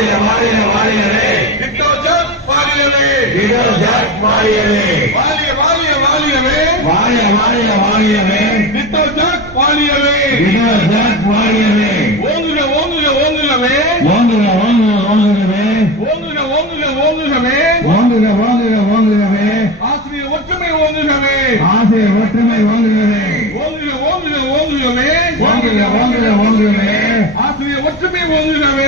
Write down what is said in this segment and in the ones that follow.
மாநில மாநில மாநிலவே டிட்டோஜர் மாநிலவே டிட்டோஜர் மாநிலவே மாநில மாநில மாநிலவே மாநில மாநில மாநிலவே டிட்டோஜர் மாநிலவே டிட்டோஜர் மாநிலவே ஓங்குக ஓங்குக ஓங்குகவே ஓங்குக ஓங்குக ஓங்குகவே ஓங்குக ஓங்குக ஓங்குகவே ஒற்றுமை ஓங்குகவே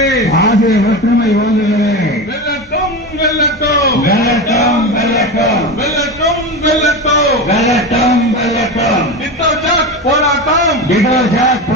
ಗಣಟಂ ಬಲಟಂ ಡಿಟೋ ಜಾಕ್ ಹೋರಾಟಂ ಡಿಟೋ ಜಾಕ್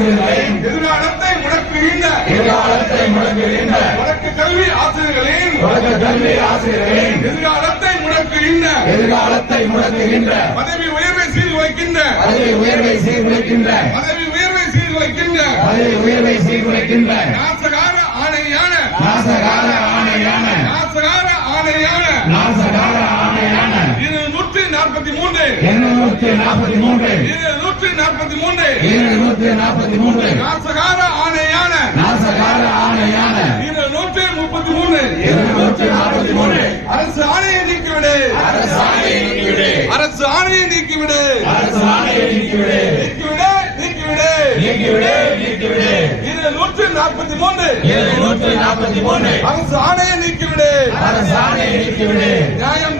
எதிர்காலத்தை முடக்குகின்ற எதிர்காலத்தை முடங்குகின்ற தொடக்க கல்வி ஆசிரியர்களின் தொடக்க கல்வி ஆசிரியர்களின் எதிர்காலத்தை முடக்குகின்ற எதிர்காலத்தை முடக்குகின்ற பதவி உயர்வை சீர்குலைக்கின்ற பதவி உயர்வை சீர்குலைக்கின்ற பதவி உயர்வை சீர்குலைக்கின்ற பதவி உயர்வை சீர்குலைக்கின்ற நாசகார ஆணையான நாசகால ஆணையான நாசகார ஆணையான நாசகால ஆணையான இருநூற்றி நாற்பத்தி மூன்று இருநூற்றி நாற்பத்தி மூன்று. இருநூற்றி நாற்பத்தி மூன்று. இருநூற்றி நாற்பத்தி மூன்று. நாசகார ஆணையான. நாசகால ஆணையான. இருநூற்றி முப்பத்தி மூணு இருநூற்றி நாற்பத்தி அரசு ஆணையை நீக்கிவிடு. அரசு ஆணையை நீக்கிவிடு. அரசு ஆணையை நீக்கிவிடு. அரசு ஆணையை நீக்கிவிடு. நீக்கிவிடு நீக்கிவிடு. நீக்கிவிடு நீக்கிவிடு. இருநூற்றி நாற்பத்தி மூன்று. இருநூற்றி நாற்பத்தி மூன்று. அரசு ஆணையை நீக்கிவிடு. அரசு ஆணையை நீக்கிவிடு. நியாயம்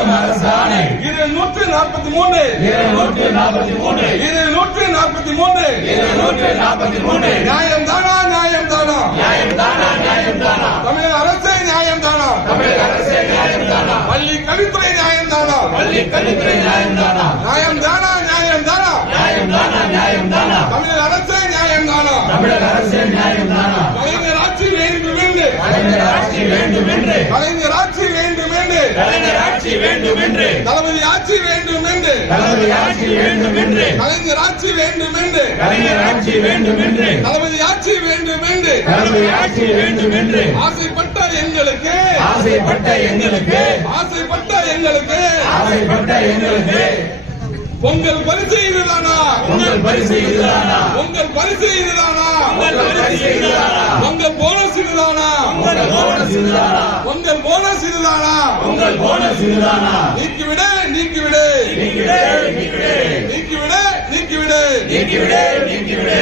நியாயம் தாக்கும் அரசு ஆணை இருநூற்றி நாற்பத்தி மூன்று. இருநூற்றி நாற்பத்தி மூன்று. இருநூற்றி நாற்பத்தி மூன்று. இருநூற்றி நாற்பத்தி மூன்று. நியாயம் தானா நியாயம் தானா நியாயம் தானா நியாயம் தானா தமிழக அரசே நியாயம் தானா தமிழக அரசே நியாயம் தானா பள்ளி கல்வித்துறை நியாயம் தானா பள்ளி கல்வித்துறை நியாயம் தானா நியாயம் தானா நியாயம் தானா நியாயம் தானா நியாயம் தானா தமிழக அரசே நியாயம் தானா தமிழக அரசே நியாயம் தானா கலைஞர் ஆட்சி வேண்டும் என்று கலைஞர் ஆட்சி வேண்டும் என்று கலைஞர் ஆட்சி கலைஞர் ஆட்சி வேண்டும் என்று தளபதி ஆட்சி வேண்டும் என்று தளபதி ஆட்சி வேண்டும் என்று கலைஞர் ஆட்சி வேண்டும் என்று கலைஞர் ஆட்சி வேண்டும் என்று தளபதி ஆட்சி வேண்டும் என்று தளபதி ஆட்சி வேண்டும் என்று ஆசைப்பட்ட எங்களுக்கு. ஆசைப்பட்ட எங்களுக்கு. ஆசைப்பட்ட எங்களுக்கு. ஆசைப்பட்ட எங்களுக்கு. பொங்கல் பரிசு இதுதானா? உங்கள் பரிசு இதுதானா? பொங்கல் பரிசு இதுதானா? உங்கள் பரிசு இதுதானா? பொங்கல் போனஸ் இதுதானா? உங்கள் போனஸ் இதுதானா? பொங்கல் போனஸ் இதுதானா? உங்கள் போனஸ் இதுதானா? நீக்கிவிடு நீக்கிவிடு. நீக்கிவிடு நீக்கிவிடு. நீக்கிவிடு. நீக்கிவிடு நீக்கிவிடு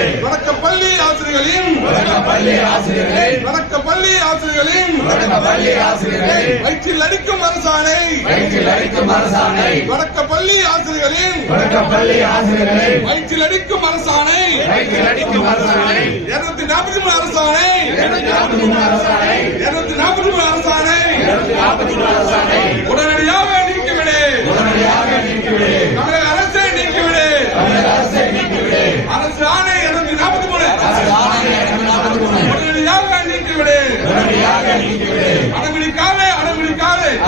பள்ளி ஆசிரியர்களின் தொடக்க பள்ளி ஆசிரியர்களின் வயிற்றில் அடிக்கும் அரசாணை வயிற்றில் அடிக்கும் அரசாணை தொடக்க பள்ளி ஆசிரியர்களின் தொடக்க பள்ளி ஆசிரியர்களை வயிற்றில் அடிக்கும் அரசாணை வயிற்றில் அடிக்கும் அரசாணை இருநூத்தி நாற்பத்தி மூணு அரசாணை இருநூத்தி நாற்பத்தி மூணு அரசாணை இருநூத்தி நாற்பத்தி மூணு அரசாணை இருநூத்தி நாற்பத்தி மூணு அரசாணை உடனடியாக நீக்கிவிடு உடனடியாக நீக்கிவிடு தமிழக அரசை நீக்கிவிடு தமிழக அரசை நீக்கிவிடு அரசு ஆணை இருநூத்தி நாற்பத்தி மூணு அரசு ஆணை இருநூத்தி நாற்பத்தி மூணு உடனடியாக நீக்கிவிடு உடனடியாக நீக்கிவிடு அடம்பிடிக்காதே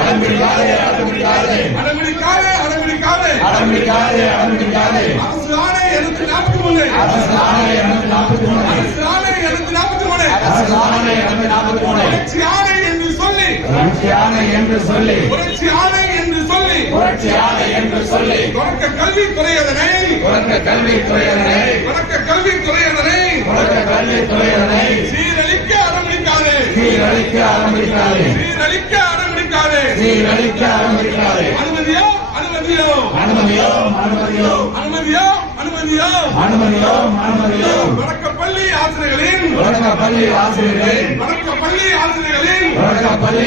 அடம்பிடிக்காதே அடம்பிடிக்காதே அடம்பிடிக்காதே அடம்பிடிக்காதே அடம்பிடிக்காதே அடம்பிடிக்காதே அடம்பிடிக்காதே அரசு ஆணை இருநூத்தி நாற்பத்தி மூணு அரசு ஆணை இருநூத்தி நாற்பத்தி மூணு அரசு ஆணை இருநூத்தி நாற்பத்தி மூணு அரசு ஆணை இருநூத்தி நாற்பத்தி மூணு புரட்சி ஆணை என்று சொல்லி. புரட்சி ஆணை என்று சொல்லி. புரட்சி ஆணை என்று சொல்லி. புரட்சி ஆணை என்று சொல்லி. தொடக்க தொடக்க தொடக்க தொடக்க சீரழிக்க ஆரம்பிக்காது சீரழிக்க ஆரம்பிக்காது சீரழிக்க நீர் அளிக்க அனுமதிக்காதே அனுமதியோ? அனுமதியோ? அனுமதியோ அனுமதியோ. அனுமதியோ? அனுமதியோ? அனுமதியோ அனுமதியோ. வடக்க பள்ளி ஆசிரியர்களின் வடக்க பள்ளி ஆசிரியர்களின் ஆசிரியர்களின் வடக்க பள்ளி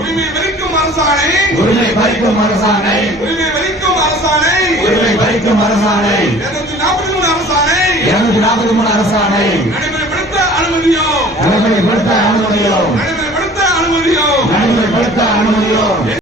உரிமை பறிக்கும் அரசாணை. உரிமை பறிக்கும் அரசாணை. உரிமை பறிக்கும் அரசாணை. உரிமை பறிக்கும் அரசாணை. இருநூத்தி நாற்பத்தி மூணு அரசாணை. இருநூத்தி நாற்பத்தி மூணு அரசாணை. நடைமுறைப்படுத்த அனுமதியோ? நடைமுறைப்படுத்த அனுமதியோ? Danilo.